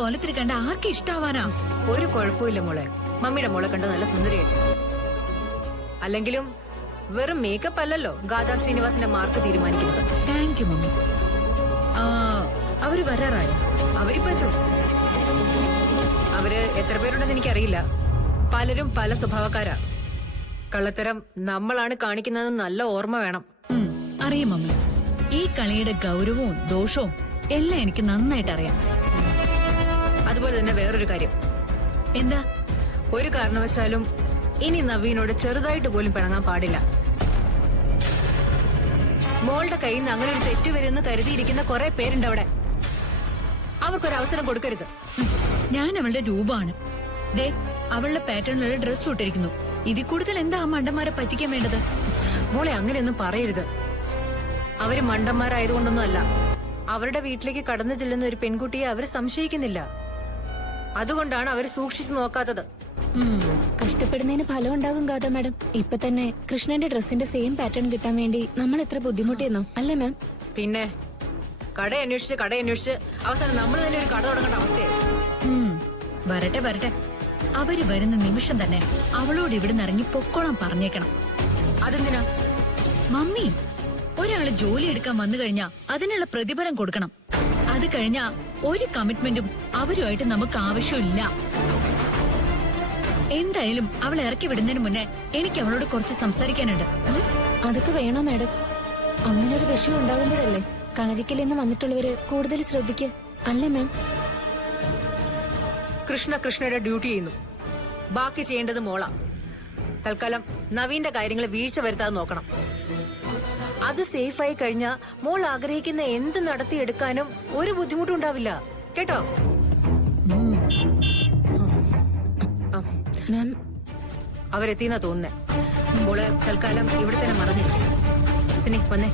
കോലത്തിൽ കണ്ട ആർക്ക് ഇഷ്ടാവാനാ? ഒരു കുഴപ്പമില്ല മോളെ. മമ്മിയുടെ മോളെ കണ്ട് നല്ല സുന്ദരിയായിരുന്നു. അല്ലെങ്കിലും വെറും മേക്കപ്പ് അല്ലല്ലോ ഗാഥാ ശ്രീനിവാസിന്റെ മാർക്ക് തീരുമാനിക്കുന്നത്. Thank you mummy. അവര് വരാറായോ? അവരിപ്പോ എത്തും. അവര് എത്ര പേരുണ്ടെന്ന് എനിക്കറിയില്ല. പലരും പല സ്വഭാവക്കാരാ. കള്ളത്തരം നമ്മളാണ് കാണിക്കുന്നതെന്ന് നല്ല ഓർമ്മ വേണം. അറിയാം മമ്മി. ഈ കളിയുടെ ഗൗരവവും ദോഷവും എല്ലാം എനിക്ക് നന്നായിട്ട് അറിയാം. അതുപോലെ തന്നെ വേറൊരു കാര്യം. എന്താ? ഒരു കാരണവശാലും ഇനി നവീനോട് ചെറുതായിട്ട് പോലും പിണങ്ങാൻ പാടില്ല. മോളുടെ കയ്യിൽ നിന്ന് അങ്ങനെ ഒരു തെറ്റ് വരുമെന്ന് കരുതിയിരിക്കുന്ന കുറെ പേരുണ്ട് അവിടെ. അവർക്കൊരു അവസരം കൊടുക്കരുത്. ഞാൻ അവളുടെ രൂപമാണ്. ദേ, അവളുടെ പാറ്റേണിലുള്ള ഡ്രസ് ഇട്ടിരിക്കുന്നു. ഇതിൽ കൂടുതൽ എന്താ ആ മണ്ടന്മാരെ പറ്റിക്കാൻ വേണ്ടത്? മോളെ അങ്ങനെയൊന്നും പറയരുത്. അവര് മണ്ടന്മാരായതുകൊണ്ടൊന്നും അല്ല. അവരുടെ വീട്ടിലേക്ക് കടന്നു ചെല്ലുന്ന ഒരു പെൺകുട്ടിയെ അവര് സംശയിക്കുന്നില്ല. അതുകൊണ്ടാണ് അവര് സൂക്ഷിച്ചു നോക്കാത്തത്. കഷ്ടപ്പെടുന്നതിന് ഫലം ഉണ്ടാകും ഗാഥ മാഡം. ഇപ്പൊ തന്നെ കൃഷ്ണന്റെ ഡ്രസ്സിന്റെ സെയിം പാറ്റേൺ കിട്ടാൻ വേണ്ടി നമ്മൾ എത്ര ബുദ്ധിമുട്ടിയെന്നോ അല്ലേ മാം? പിന്നെ കട അന്വേഷിച്ച് അവസാനം നമ്മൾ തന്നെ ഒരു കട തുടങ്ങേണ്ട അവസ്ഥയായി. വരട്ടെ വരട്ടെ. അവര് വരുന്ന നിമിഷം തന്നെ അവളോട് ഇവിടുന്ന് ഇറങ്ങി പൊക്കോളം പറഞ്ഞേക്കണം. അതെന്തിനാ? മമ്മി, ഒരാള് ജോലി എടുക്കാൻ വന്നു കഴിഞ്ഞാ അതിനുള്ള പ്രതിഫലം കൊടുക്കണം. അത് കഴിഞ്ഞാ ഒരു കമ്മിറ്റ്മെന്റും അവരുമായിട്ട് നമുക്ക് ആവശ്യമില്ല. എന്തായാലും അവളെ ഇറക്കി വിടുന്നതിന് മുന്നേ എനിക്ക് അവളോട് കുറച്ച് സംസാരിക്കാനുണ്ട്. അതൊക്കെ വേണോ മാഡം? അങ്ങനെ ഒരു വിഷയം ഉണ്ടാകുമ്പോഴല്ലേ കളരിക്കൽ നിന്ന് വന്നിട്ടുള്ളവര് കൂടുതൽ ശ്രദ്ധിക്കുക, അല്ലേ മാം? കൃഷ്ണയുടെ ഡ്യൂട്ടി ചെയ്യുന്നു. ബാക്കി ചെയ്യേണ്ടത് മോളാ. തൽക്കാലം നവീന്റെ കാര്യങ്ങൾ വീഴ്ച വരുത്താതെ നോക്കണം. അത് സേഫായി കഴിഞ്ഞാൽ മോൾ ആഗ്രഹിക്കുന്ന എന്ത് നടത്തിയെടുക്കാനും ഒരു ബുദ്ധിമുട്ടും ഉണ്ടാവില്ല. കേട്ടോ? അവരെത്തിയെന്നാ തോന്നുന്നേ. മോള് തൽക്കാലം ഇവിടെ തന്നെ മറന്നിരിക്കും. സിനി വന്നേ.